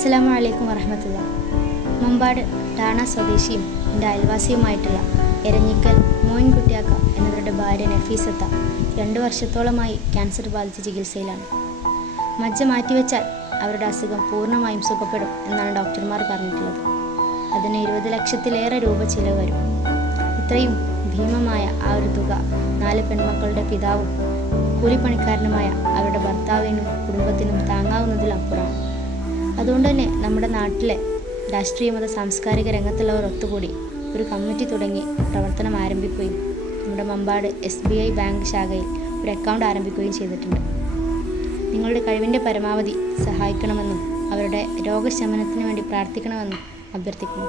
അസ്സലാമു അലൈക്കും വറഹ്മത്തുള്ള. മമ്പാട് ടാണ സ്വദേശിയും എൻ്റെ അയൽവാസിയുമായിട്ടുള്ള എരഞ്ഞിക്കൽ മോയിൻകുട്ടിയാക്ക എന്നിവരുടെ ഭാര്യ നഫീസത്ത 2 വർഷത്തോളമായി ക്യാൻസർ ബാധിച്ച് ചികിത്സയിലാണ്. മജ്ജ മാറ്റിവെച്ചാൽ അവരുടെ അസുഖം പൂർണ്ണമായും സുഖപ്പെടും എന്നാണ് ഡോക്ടർമാർ പറഞ്ഞിട്ടുള്ളത്. അതിന് 20 ലക്ഷത്തിലേറെ രൂപ ചിലവ് വരും. ഇത്രയും ഭീമമായ ആ ഒരു തുക 4 പെൺമക്കളുടെ പിതാവും കൂലിപ്പണിക്കാരനുമായ അവരുടെ ഭർത്താവിനും കുടുംബത്തിനും താങ്ങാവുന്നതിലപ്പുറമാണ്. അതുകൊണ്ട് തന്നെ നമ്മുടെ നാട്ടിലെ രാഷ്ട്രീയ മത സാംസ്കാരിക രംഗത്തുള്ളവർ ഒത്തുകൂടി ഒരു കമ്മിറ്റി തുടങ്ങി പ്രവർത്തനം ആരംഭിക്കുകയും നമ്മുടെ മമ്പാട് SBI ബാങ്ക് ശാഖയിൽ ഒരു അക്കൗണ്ട് ആരംഭിക്കുകയും ചെയ്തിട്ടുണ്ട്. നിങ്ങളുടെ കഴിവിൻ്റെ പരമാവധി സഹായിക്കണമെന്നും അവരുടെ രോഗശമനത്തിന് വേണ്ടി പ്രാർത്ഥിക്കണമെന്നും അഭ്യർത്ഥിക്കുന്നു.